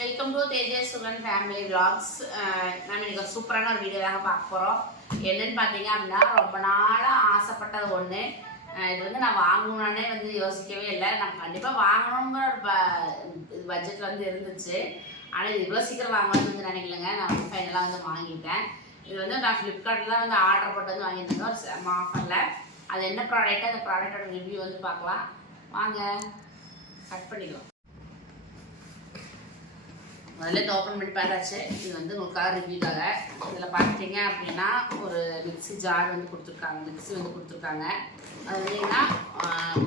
Welcome to Tejas Sugan family vlogs. நம்ம இன்னைக்கு ஒரு சூப்பரான ஒரு வீடியோ தாங்க பார்க்க போகிறோம். என்னன்னு பார்த்தீங்க அப்படின்னா, ரொம்ப நாளாக ஆசைப்பட்டது ஒன்று. இது வந்து நான் வாங்கணுன்னே வந்து யோசிக்கவே இல்லை. நான் கண்டிப்பாக வாங்கணுங்கிற ஒரு பட்ஜெட் வந்து இருந்துச்சு. ஆனால் இது இவ்வளோ சீக்கிரம் வாங்கணும்னு வந்து நினைக்கலங்க. நான் வந்து ஃபைனலாக வந்து வாங்கிட்டேன். இது வந்து நான் ஃப்ளிப்கார்ட்டில் தான் வந்து ஆர்டர் போட்டு வந்து வாங்கியிருந்தேங்க ஒரு ஆஃபரில். அது என்ன ப்ராடக்ட்டு, அந்த ப்ராடக்டோட ரிவ்யூ வந்து பார்க்கலாம் வாங்க. கட் பண்ணிக்கலாம். முதல்ல இது ஓப்பன் பண்ணி பார்த்தாச்சு. இது வந்து உங்களுக்காக ரிவ்யூக்காக. இதில் பார்த்தீங்க அப்படின்னா ஒரு மிக்ஸி ஜார் வந்து கொடுத்துருக்காங்க, மிக்ஸி வந்து கொடுத்துருக்காங்க. அது வந்தீங்கன்னா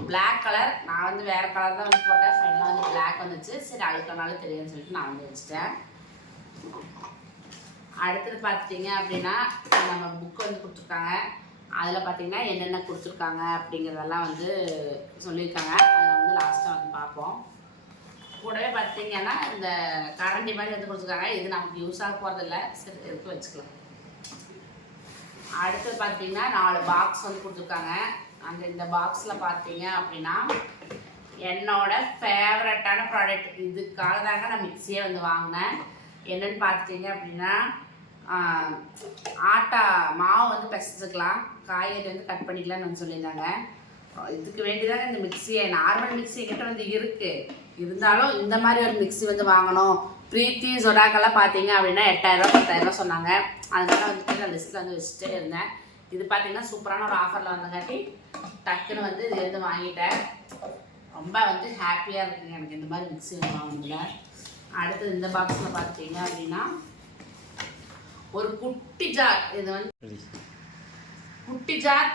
பிளாக் கலர். நான் வந்து வேறு கலர் தான் வந்து போட்டேன். ஃபைனலாக வந்து பிளாக் வந்துச்சு. சரி அழுக்கனாலும் தெரியும்னு சொல்லிட்டு நான் வந்து வச்சுட்டேன். அடுத்தது பார்த்துட்டிங்க அப்படின்னா நம்ம புக் வந்து கொடுத்துருக்காங்க. அதில் பார்த்தீங்கன்னா என்னென்ன கொடுத்துருக்காங்க அப்படிங்கிறதெல்லாம் வந்து சொல்லியிருக்காங்க. அதை வந்து லாஸ்ட்டாக வந்து பார்ப்போம். கூடவே பார்த்தீங்கன்னா இந்த கரண்டி மாதிரி வந்து கொடுத்துருக்காங்க. இது நமக்கு யூஸ் ஆக போகிறதில்ல, சரி எடுத்து வச்சுக்கலாம். அடுத்தது பார்த்தீங்கன்னா 4 பாக்ஸ் வந்து கொடுத்துருக்காங்க. இந்த பாக்ஸில் பார்த்தீங்க அப்படின்னா என்னோட ஃபேவரட்டான ப்ராடக்ட், இதுக்காக தாங்க நான் மிக்ஸியே வந்து வாங்கினேன். என்னென்னு பார்த்துட்டிங்க அப்படின்னா ஆட்டா மாவு வந்து பிசைஞ்சுக்கலாம், காய்கறி வந்து கட் பண்ணிக்கலாம்னு வந்து சொல்லியிருந்தாங்க. இதுக்கு வேண்டிதாங்க இந்த மிக்ஸியை. நார்மல் மிக்ஸி என்கிட்ட வந்து இருக்குது, இருந்தாலும் இந்த மாதிரி ஒரு மிக்ஸி வந்து வாங்கணும். ப்ரீத்தி ஜொடாக்கெல்லாம் பார்த்தீங்க அப்படின்னா 8000 10,000 சொன்னாங்க. அதனால வந்துட்டு நான் லிஸ்ட்டில் வந்து வச்சுட்டே இருந்தேன். இது பார்த்தீங்கன்னா சூப்பரான ஒரு ஆஃபரில் வந்தங்காட்டி டக்குன்னு வந்து இது வந்து வாங்கிட்டேன். ரொம்ப வந்து ஹாப்பியாக இருக்குங்க எனக்கு இந்த மாதிரி மிக்ஸி வந்து வாங்கினதுல. அடுத்தது இந்த பாக்ஸில் பார்த்தீங்க அப்படின்னா ஒரு குட்டி ஜார். இது வந்து குட்டி ஜார்.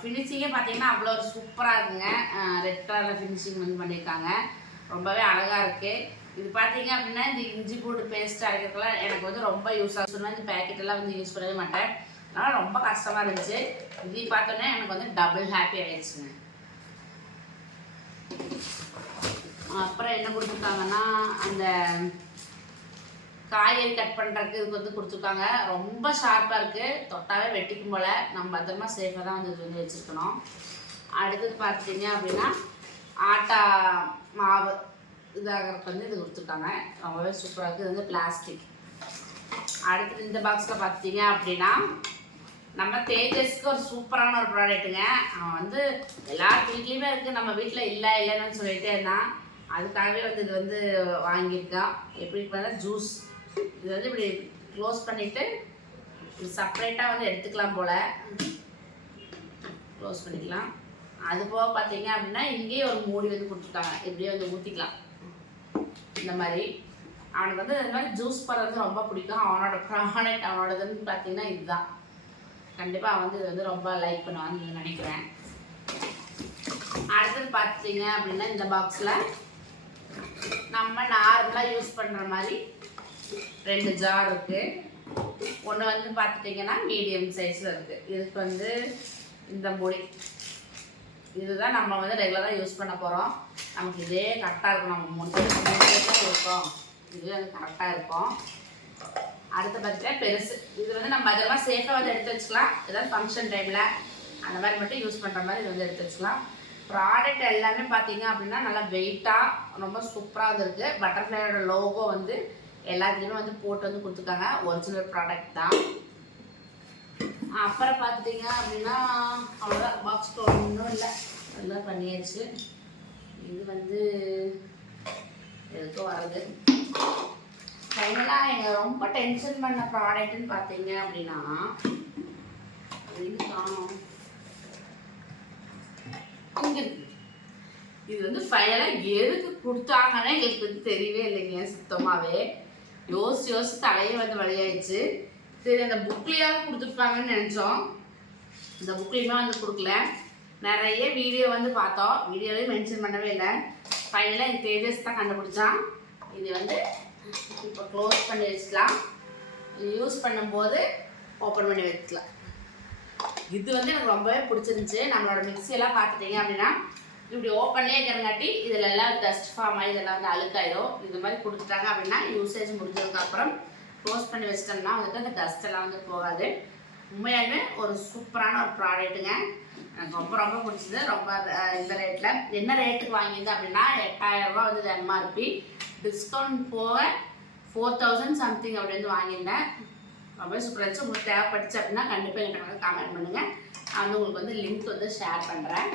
ஃபினிஷிங்கே பார்த்தீங்கன்னா அவ்வளோ ஒரு சூப்பராக இருக்குங்க. ரெட் கலரில் ஃபினிஷிங் வந்து பண்ணியிருக்காங்க, ரொம்பவே அழகாக இருக்குது. இது பார்த்தீங்க அப்படின்னா இந்த இஞ்சி பூண்டு பேஸ்ட் அரைக்கிறதுலாம் எனக்கு வந்து ரொம்ப யூஸ் ஆகுதுன்னா இந்த பேக்கெட்டெல்லாம் வந்து யூஸ் பண்ணவே மாட்டேன். அதனால் ரொம்ப கஷ்டமாக இருந்துச்சு. இது பார்த்தோன்னே எனக்கு வந்து டபுள் ஹாப்பி ஆகிடுச்சுங்க. அப்புறம் என்ன கொடுத்துருக்காங்கன்னா அந்த காய்கறி கட் பண்ணுறதுக்கு இதுக்கு வந்து கொடுத்துருக்காங்க. ரொம்ப ஷார்ப்பாக இருக்குது, தொட்டாவே வெட்டிக்கும் போல். நம்ம பத்திரமா சேஃபாக தான் வந்து இது வந்து வச்சுருக்கணும். அடுத்தது பார்த்தீங்க அப்படின்னா ஆட்டா மாவு இதாகிறதுக்கு வந்து இது கொடுத்துருக்காங்க, ரொம்பவே சூப்பராக இருக்குது. இது வந்து பிளாஸ்டிக். அடுத்தது இந்த பாக்ஸில் பார்த்தீங்க அப்படின்னா நம்ம தேஜஸ்க்கு ஒரு சூப்பரான ஒரு ப்ராடக்ட்டுங்க. அவன் வந்து எல்லா வீட்லேயுமே இருக்குது, நம்ம வீட்டில் இல்லைன்னு சொல்லிகிட்டே இருந்தான். அதுக்காகவே வந்து இது வந்து வாங்கியிருக்கான். எப்படி பார்த்தா ஜூஸ். இது வந்து இப்படி க்ளோஸ் பண்ணிவிட்டு செப்பரேட்டாக வந்து எடுத்துக்கலாம் போல். க்ளோஸ் பண்ணிக்கலாம். அது போக பார்த்தீங்க அப்படின்னா இங்கேயே ஒரு மூடி வந்து கொடுத்துருக்காங்க, இப்படியே வந்து ஊற்றிக்கலாம் இந்த மாதிரி. அவனுக்கு வந்து இந்த மாதிரி ஜூஸ் போடுறது ரொம்ப பிடிக்கும். அவனோட ப்ராடக்ட் அவனோடதுன்னு பார்த்தீங்கன்னா இதுதான். கண்டிப்பாக அவன் வந்து இது வந்து ரொம்ப லைக் பண்ணுவான்னு நினைக்கிறேன். அடுத்தது பார்த்தீங்க அப்படின்னா இந்த பாக்ஸில் நம்ம நார்மலாக யூஸ் பண்ணுற மாதிரி 2 ஜார் இருக்குது. ஒன்று வந்து பார்த்துட்டிங்கன்னா மீடியம் சைஸில் இருக்குது. இதுக்கு வந்து இந்த மூடி இதுதான் நம்ம வந்து ரெகுலராக யூஸ் பண்ண போகிறோம். நமக்கு இதே கரெக்டாக இருக்கும். நம்ம 3 பேர் இருக்கோம், இது வந்து கரெக்டாக இருக்கும். அடுத்த பார்த்தீங்கன்னா பெருசு. இது வந்து நம்ம பத்திரமா சேஃபாக வந்து எடுத்து வச்சுக்கலாம். ஏதாவது ஃபங்க்ஷன் டைமில் அந்த மாதிரி மட்டும் யூஸ் பண்ணுற மாதிரி இது வந்து எடுத்து வச்சுக்கலாம். ப்ராடக்ட் எல்லாமே பார்த்தீங்க அப்படின்னா நல்லா வெயிட்டாக ரொம்ப சூப்பராக வந்துருக்கு. பட்டர்ஃப்ளையோட லோகோ வந்து எல்லாத்துலேயுமே வந்து போட்டு வந்து கொடுத்துருக்காங்க. ஒரிஜினல் ப்ராடக்ட் தான். அப்புறம் பார்த்துட்டிங்க அப்படின்னா அவ்வளோதான். பாக்ஸ் ஒன்றும் இல்லை, எல்லாம் பண்ணியாச்சு. இது வந்து எதுக்கும் வர்றது. ஃபைனலாக எங்கள் ரொம்ப டென்ஷன் பண்ண ப்ராடக்ட்னு பார்த்தீங்க அப்படின்னா இது காணும். இது வந்து ஃபைனலாக எதுக்கு கொடுத்தாங்கன்னே எங்களுக்கு வந்து தெரியவே இல்லைங்க. சுத்தமாகவே யோசிச்சு தலையே வந்து வழியாயிடுச்சு. சரி அந்த புக்லேயாவது கொடுத்துருப்பாங்கன்னு நினச்சோம். இந்த புக்லேயுமே வந்து கொடுக்கல. நிறைய வீடியோ வந்து பார்த்தோம், வீடியோவே மென்ஷன் பண்ணவே இல்லை. ஃபைனலாக இந்த தேஜஸ் தான் கண்டுபிடிச்சான். இது வந்து இப்போ க்ளோஸ் பண்ணி வச்சுக்கலாம். யூஸ் பண்ணும்போது ஓப்பன் பண்ணி வச்சுக்கலாம். இது வந்து எனக்கு ரொம்பவே பிடிச்சிருந்துச்சு. நம்மளோட மிக்ஸியெல்லாம் பார்த்துட்டிங்க அப்படின்னா இப்படி ஓப்பன்லேயே இருக்கிறங்காட்டி இதில் எல்லாம் டஸ்ட் ஃபார்ம் ஆகி இதெல்லாம் வந்து அழுக்காயிடும். இது மாதிரி கொடுத்துட்டாங்க அப்படின்னா யூசேஜ் முடிஞ்சதுக்கப்புறம் க்ளோஸ் பண்ணி வச்சிட்டோம்னா வந்துட்டு அந்த டஸ்ட் எல்லாம் வந்து போகாது. உண்மையாகவே ஒரு சூப்பரான ஒரு ப்ராடக்ட்டுங்க. எனக்கு ரொம்ப ரொம்ப பிடிச்சது. ரொம்ப இந்த ரேட்டில் என்ன ரேட்டுக்கு வாங்கியிருந்தேன் அப்படின்னா 8000 ரூபா வந்து எம்ஆர்பி. டிஸ்கவுண்ட் போக 4000 சம்திங் அப்படி வந்து வாங்கியிருந்தேன். ரொம்ப சூப்பராக இருந்துச்சு. உங்களுக்கு தேவைப்பட்டுச்சு அப்படின்னா கண்டிப்பாக என்கிட்ட வந்து கமெண்ட் பண்ணுங்கள். நான் வந்து உங்களுக்கு வந்து லிங்க் வந்து ஷேர் பண்ணுறேன்.